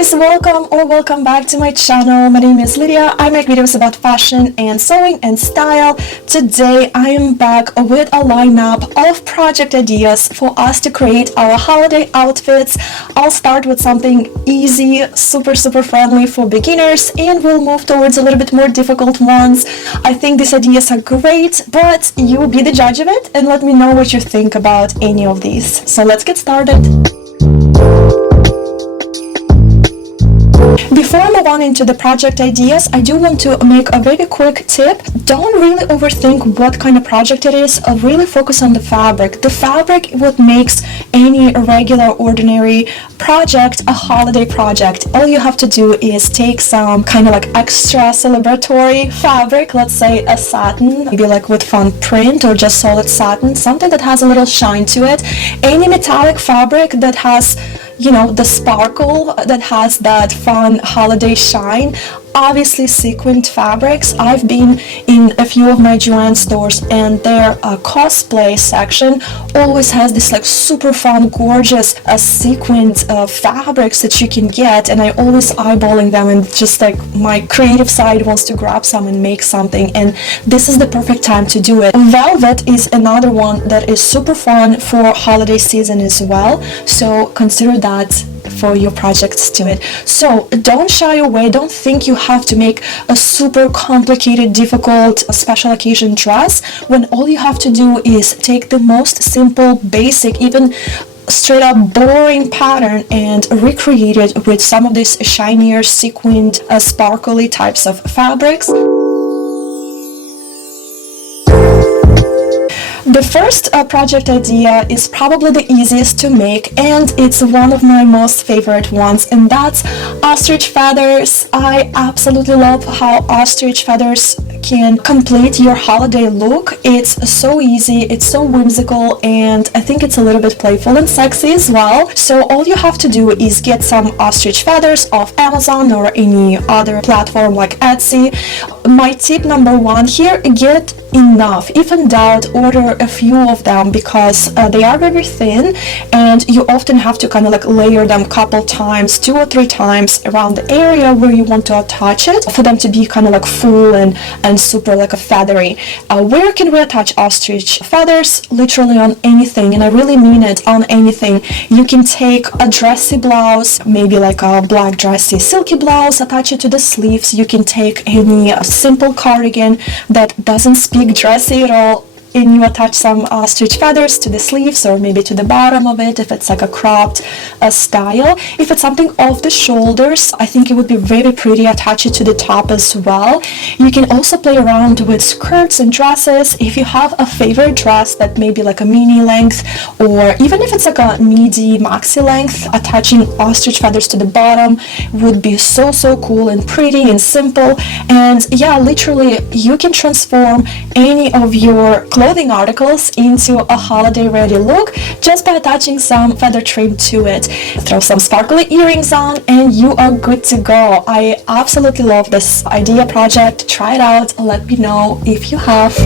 guys, welcome back to my channel. My name is Lydia. I make videos about fashion and sewing and style. Today I am back with a lineup of project ideas for us to create our holiday outfits. I'll start with something easy, super friendly for beginners, and we'll move towards a little bit more difficult ones. I think these ideas are great, but you be the judge of it and let me know what you think about any of these. So let's get started. Before I move on into the project ideas, I do want to make a very quick tip. Don't really overthink what kind of project it is. Really focus on the fabric. The fabric what makes any regular, ordinary project a holiday project. All you have to do is take some kind of like extra celebratory fabric, let's say a satin, maybe like with fun print or just solid satin, something that has a little shine to it. Any metallic fabric that has, you know, the sparkle, that has that fun holiday shine. Obviously sequined fabrics. I've been in a few of my Joann stores and their cosplay section always has this like super fun, gorgeous sequined fabrics that you can get, and I always eyeballing them, and just like my creative side wants to grab some and make something, and this is the perfect time to do it. Velvet is another one that is super fun for holiday season as well, so consider that for your projects to it. So don't shy away, don't think you have to make a super complicated, difficult special occasion dress when all you have to do is take the most simple, basic, even straight up boring pattern and recreate it with some of these shinier, sequined, sparkly types of fabrics. The first project idea is probably the easiest to make, and it's one of my most favorite ones, and that's ostrich feathers. I absolutely love how ostrich feathers can complete your holiday look. It's so easy, it's so whimsical, and I think it's a little bit playful and sexy as well. So all you have to do is get some ostrich feathers off Amazon or any other platform like Etsy. My tip number one here, get enough. If in doubt, order a few of them because they are very thin, and you often have to kind of like layer them a couple times, 2 or 3 times around the area where you want to attach it for them to be kind of like full and super like a feathery. Where can we attach ostrich feathers? Literally on anything, and I really mean it, on anything. You can take a dressy blouse, maybe like a black dressy silky blouse, attach it to the sleeves. You can take any simple cardigan that doesn't speak dressy at all, and you attach some ostrich feathers to the sleeves or maybe to the bottom of it if it's like a cropped style. If it's something off the shoulders, I think it would be very pretty. Attach it to the top as well. You can also play around with skirts and dresses. If you have a favorite dress that may be like a mini length, or even if it's like a midi maxi length, attaching ostrich feathers to the bottom would be so cool and pretty and simple. And yeah, literally you can transform any of your clothing articles into a holiday ready look just by attaching some feather trim to it. Throw some sparkly earrings on and you are good to go. I absolutely love this idea project. Try it out, let me know if you have.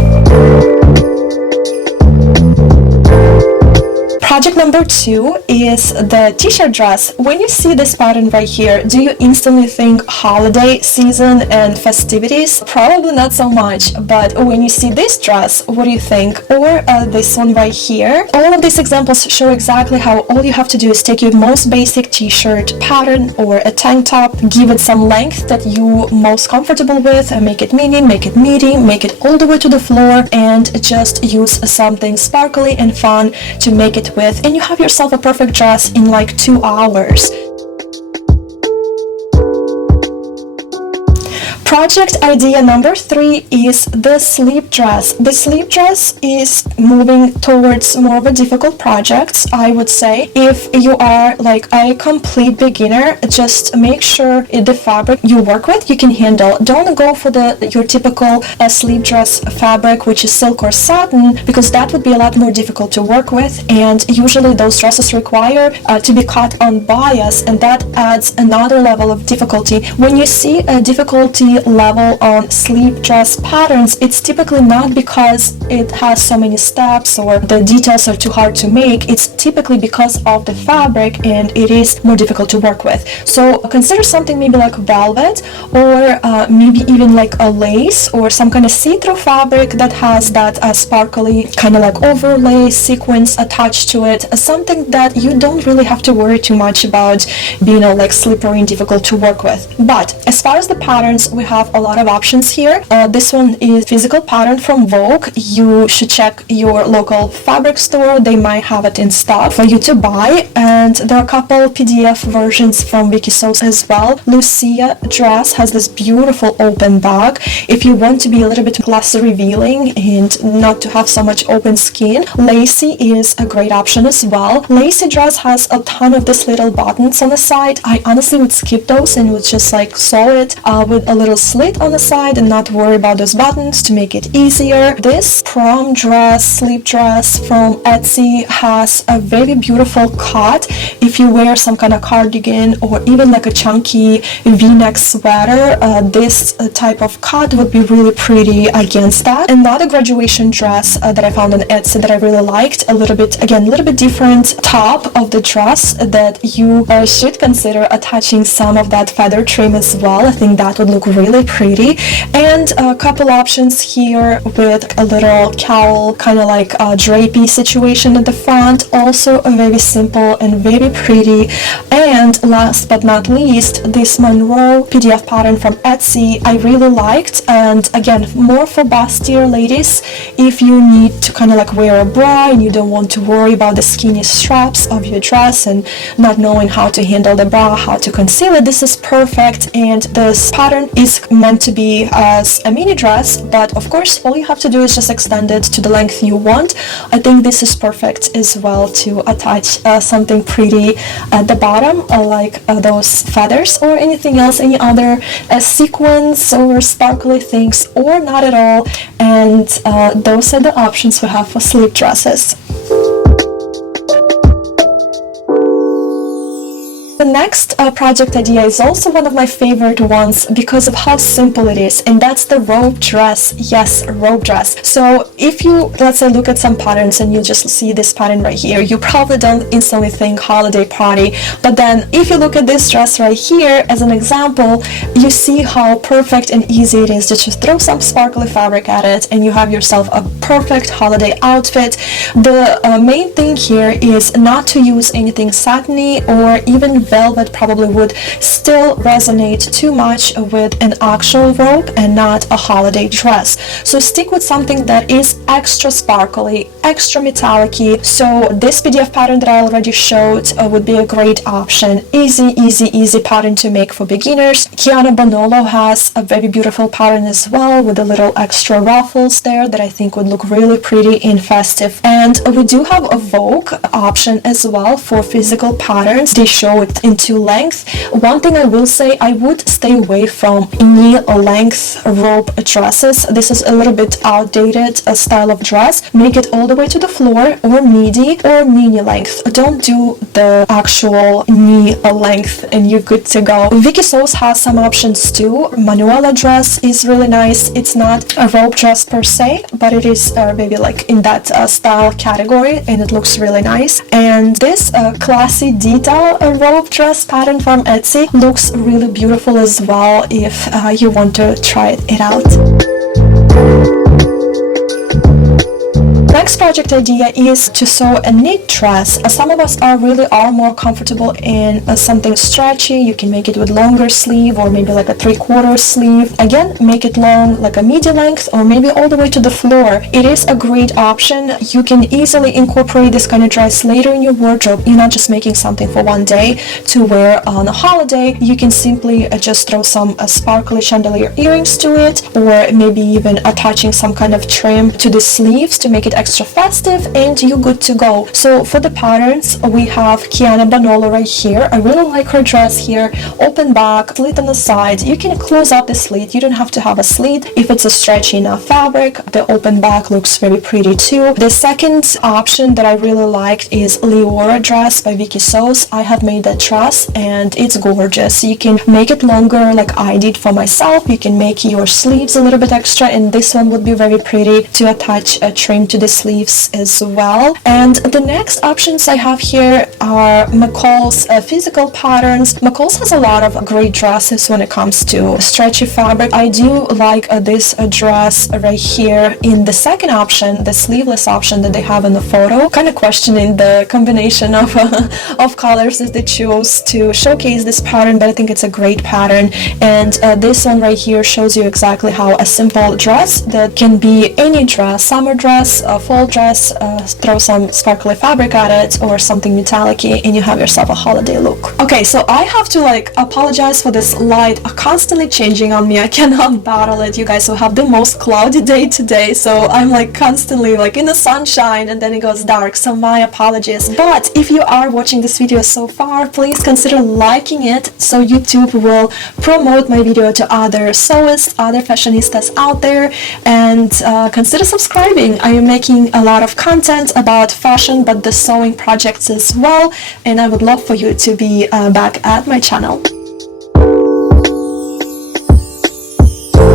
Project number 2 is the t-shirt dress. When you see this pattern right here, do you instantly think holiday season and festivities? Probably not so much, but when you see this dress, what do you think? Or this one right here? All of these examples show exactly how all you have to do is take your most basic t-shirt pattern or a tank top, give it some length that you most comfortable with, and make it mini, make it midi, make it all the way to the floor, and just use something sparkly and fun to make it with, and you have yourself a perfect dress in like 2 hours. Project idea number 3 is the sleep dress. The sleep dress is moving towards more of a difficult project, I would say. If you are like a complete beginner, just make sure the fabric you work with you can handle. Don't go for your typical sleep dress fabric, which is silk or satin, because that would be a lot more difficult to work with, and usually those dresses require to be cut on bias, and that adds another level of difficulty. When you see a difficulty level on sleeve dress patterns, it's typically not because it has so many steps or the details are too hard to make. It's typically because of the fabric and it is more difficult to work with. So consider something maybe like velvet, or maybe even like a lace or some kind of see-through fabric that has that sparkly kind of like overlay sequence attached to it, something that you don't really have to worry too much about being like slippery and difficult to work with. But as far as the patterns, we have a lot of options here. This one is physical pattern from Vogue. You should check your local fabric store. They might have it in stock for you to buy. And there are a couple PDF versions from Vicky Sauce as well. Lucia dress has this beautiful open bag. If you want to be a little bit less revealing and not to have so much open skin, Lacy is a great option as well. Lacy dress has a ton of these little buttons on the side. I honestly would skip those and would just like sew it with a little slit on the side and not worry about those buttons to make it easier. This prom dress, sleeve dress from Etsy has a very beautiful cut. If you wear some kind of cardigan or even like a chunky v-neck sweater, this type of cut would be really pretty against that. Another graduation dress that I found on Etsy that I really liked, a little bit different top of the dress that you should consider attaching some of that feather trim as well. I think that would look really pretty. And a couple options here with a little cowl kind of like a drapey situation at the front, also very simple and very pretty. And last but not least, this Monroe PDF pattern from Etsy I really liked, and again, more for bustier ladies. If you need to kind of like wear a bra and you don't want to worry about the skinny straps of your dress and not knowing how to handle the bra, how to conceal it, this is perfect. And this pattern is meant to be as a mini dress, but of course all you have to do is just extend it to the length you want. I think this is perfect as well to attach something pretty at the bottom, like those feathers or anything else, any other sequins or sparkly things, or not at all. And those are the options we have for sleeve dresses. The next project idea is also one of my favorite ones because of how simple it is, and that's the robe dress. Yes, robe dress. So if you, let's say, look at some patterns and you just see this pattern right here, you probably don't instantly think holiday party, but then if you look at this dress right here as an example, you see how perfect and easy it is to just throw some sparkly fabric at it and you have yourself a perfect holiday outfit. The main thing here is not to use anything satiny, or even velvet probably would still resonate too much with an actual robe and not a holiday dress. So stick with something that is extra sparkly, extra metallic-y. So this PDF pattern that I already showed would be a great option. Easy pattern to make for beginners. Kiana Bonolo has a very beautiful pattern as well with a little extra ruffles there that I think would look really pretty and festive. And we do have a Vogue option as well for physical patterns. They show it in two lengths. One thing I will say, I would stay away from knee length robe dresses. This is a little bit outdated style of dress. Make it all the way to the floor, or midi or mini length. Don't do the actual knee length and you're good to go. Vicky Sauce has some options too. Manuela dress is really nice. It's not a robe dress per se, but it is maybe like in that style category, and it looks really nice. And this classy detail robe dress pattern from Etsy looks really beautiful as well if you want to try it out. Next project idea is to sew a knit dress. Some of us are more comfortable in something stretchy. You can make it with longer sleeve or maybe like a 3/4 sleeve. Again, make it long, like a midi length, or maybe all the way to the floor. It is a great option. You can easily incorporate this kind of dress later in your wardrobe. You're not just making something for one day to wear on a holiday. You can simply just throw some sparkly chandelier earrings to it, or maybe even attaching some kind of trim to the sleeves to make it bit extra festive, and you're good to go. So for the patterns, we have Kiana Banolo right here. I really like her dress here. Open back, slit on the side. You can close up the slit. You don't have to have a slit if it's a stretchy enough fabric. The open back looks very pretty too. The second option that I really liked is Leora dress by Vicky Sews. I have made that dress and it's gorgeous. You can make it longer like I did for myself. You can make your sleeves a little bit extra, and this one would be very pretty to attach a trim to the sleeves as well. And the next options I have here are McCall's physical patterns. McCall's has a lot of great dresses when it comes to stretchy fabric. I do like this dress right here in the second option, the sleeveless option that they have in the photo. Kind of questioning the combination of colors that they chose to showcase this pattern, but I think it's a great pattern. And this one right here shows you exactly how a simple dress that can be any dress, summer dress, a fall dress, throw some sparkly fabric at it or something metallic-y, and you have yourself a holiday look. Okay, so I have to apologize for this light constantly changing on me. I cannot battle it. You guys will have the most cloudy day today, so I'm constantly in the sunshine and then it goes dark, so my apologies. But if you are watching this video so far, please consider liking it so YouTube will promote my video to other sewists, other fashionistas out there, and consider subscribing. I am making a lot of content about fashion, but the sewing projects as well, and I would love for you to be back at my channel.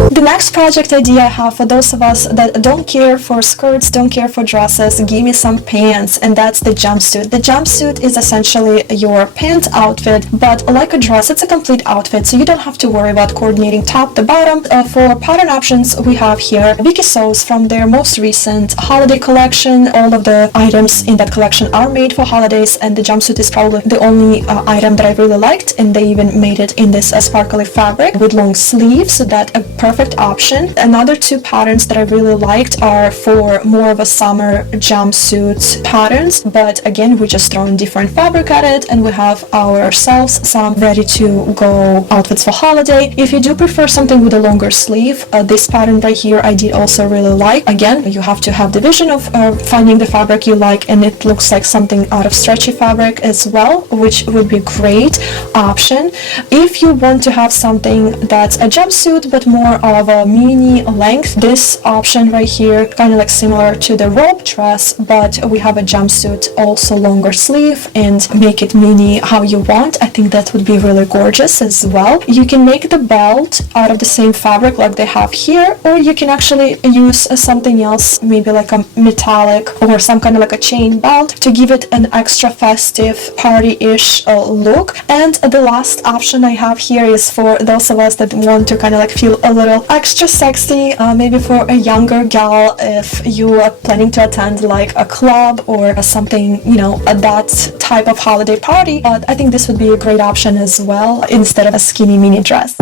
The next project idea I have for those of us that don't care for skirts, don't care for dresses, give me some pants, and that's the jumpsuit. The jumpsuit is essentially your pant outfit, but like a dress, it's a complete outfit, so you don't have to worry about coordinating top to bottom. For pattern options, we have here Vicky Sews from their most recent holiday collection. All of the items in that collection are made for holidays, and the jumpsuit is probably the only item that I really liked, and they even made it in this sparkly fabric with long sleeves, so that a perfect option. Another two patterns that I really liked are for more of a summer jumpsuit patterns, but again, we just throw in different fabric at it, and we have ourselves some ready to go outfits for holiday. If you do prefer something with a longer sleeve, this pattern right here I did also really like. Again, you have to have the vision of finding the fabric you like, and it looks like something out of stretchy fabric as well, which would be a great option. If you want to have something that's a jumpsuit but more of a mini length, this option right here kind of similar to the robe dress, but we have a jumpsuit also longer sleeve and make it mini how you want. I think that would be really gorgeous as well. You can make the belt out of the same fabric like they have here, or you can actually use something else, maybe like a metallic or some kind of a chain belt to give it an extra festive party-ish look. And the last option I have here is for those of us that want to kind of feel a little extra sexy, maybe for a younger gal, if you are planning to attend a club or something, that type of holiday party. I think this would be a great option as well instead of a skinny mini dress.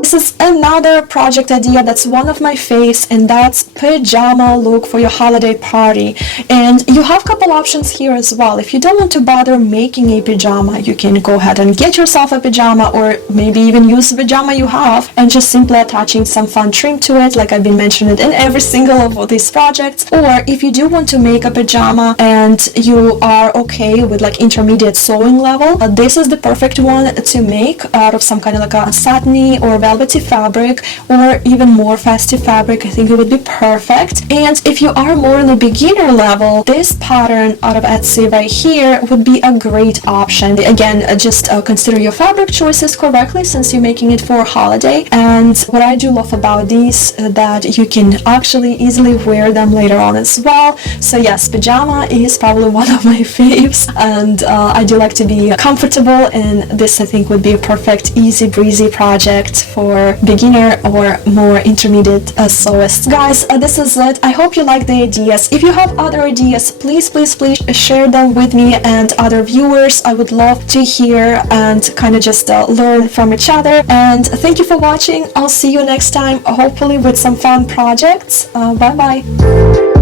This is another project idea that's one of my faves, and that's pajama look for your holiday party. And you have a couple options here as well. If you don't want to bother making a pajama, you can go ahead and get yourself a pajama, or maybe even use the pajama you have and just simply attaching some fun trim to it, like I've been mentioning in every single of these projects. Or if you do want to make a pajama and you are okay with intermediate sewing level, this is the perfect one to make out of some kind of a satiny or velvety fabric, or even more festive fabric. I think it would be perfect. And if you are more on the beginner level, this pattern out of Etsy right here would be a great option. Again, just consider your fabric choices correctly since you're making it for holiday. And what I do love about these that you can actually easily wear them later on as well. So yes, pajama is probably one of my faves, and I do like to be comfortable, and this I think would be a perfect easy breezy project for beginner or more intermediate sewists. Guys, this is it. I hope you like the ideas. If you have other ideas, please share them with me and other viewers. I would love to hear and kind of just learn from each other. And thank you for watching. I'll see you next time, hopefully with some fun projects. Bye bye.